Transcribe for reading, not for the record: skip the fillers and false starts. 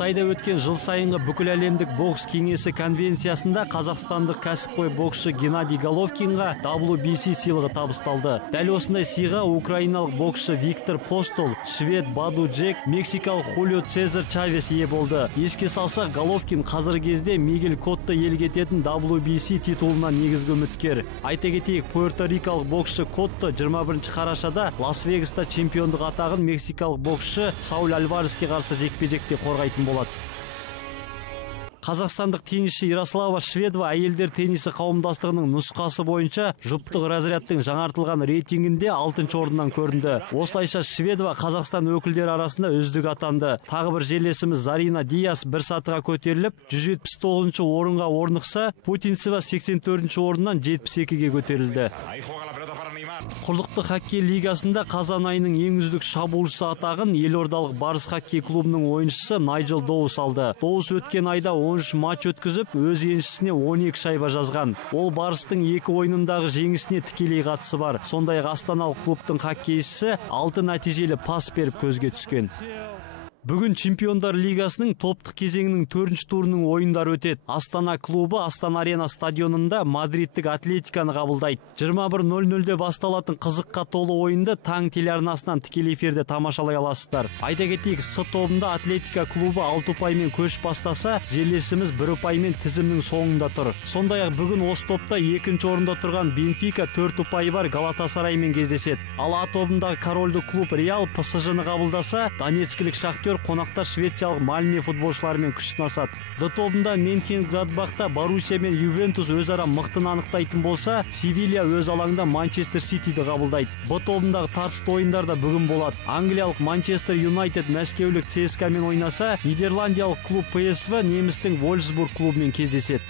Қытайда өткен жыл сайынғы бүкіл әлемдік бокс кеңесі конвенциясында қазақстандық кәсіпқой боксшы Геннадий Головкинға WBC сыйлығы табысталды. Дәл осындай сыйға украиналық боксшы Виктор Постол, швед Баду Джек, мексикалық Хулио Цезар Чавес ие болды. Еске салсақ, Головкин қазіргі кезде Мигель Котто елгететін WBC титулына негізгі үміткер. Айта кетейік, пуэрто-рикалық боксшы Котто 21 қарашада Лас-Вегаста чемпиондық атағын мексикалық боксшы Сауль Альвареске қарсы жекпе-жекте қорғайтын болады. Қазақстандық теннисші Ярослава Шведова әйелдер теннисі қауымдастығының нұсқасы бойынша жұптық разрядтың жаңартылған рейтингінде 6-ші орыннан көрінді. Осылайша Шведова Қазақстан өкілдері арасында үздік атанды. Тағы бір жерлесіміз Зарина Диас бір сатыға көтеріліп, 179-ші орынға орнықса, Путинцева 84-ші орыннан 72-ге көтерілді. Құрлықтық хоккей лигасында қазан айының ең үздік шабуылшысы атағын елордалық Барыс хоккей клубының ойыншысы Найджел Доус алды. Доус өткен айда 13 матч өткізіп, өз еншісіне 12 шайба жазған. Ол Барыстың 2 ойынындағы жеңісіне тікелей қатысы бар. Сондай-ақ астаналық клубтың хоккейшісі 6 нәтижелі пас беріп көзге түскен. Бүгін Чемпиондар лигасының топтық кезеңінің 4-ші турының ойындары өтеді. Астана клубы Астана Арена стадионында Мадридтік Атлетиканы қабылдайды. 21:00-де басталатын қызыққа толы ойынды таң телеарнасынан тікелей эфирде тамашалай аласыздар. Айта кетейік, С тобында Атлетика клубы 6 ұпаймен көш бастаса, жерлесіміз 1 ұпаймен тізімнің соңында тұр. Сондай-ақ бүгін осы топта 2-ші орында тұрған Бенфика 4 ұпайы бар Галатасараймен кездеседі. Ал А тобындағы корольдік клуб Реал ПСЖ-ны қабылдаса, Донецкілік Шахтер қонақта швециялық Мальме футболшыларымен күш сынасады. Д тобында Менхенгладбахта Боруссия мен Ювентус өзара мықтын анықтайтын болса, Севилья өз алаңда Манчестер Ситиді қабылдайды. Б тобындағы тартысты ойындарда бүгін болады. Англиялық Манчестер Юнайтед Мәскеулік ЦСКА мен ойнаса, Нидерландиялық клуб ПСВ немістің Вольсбург клубымен кездеседі.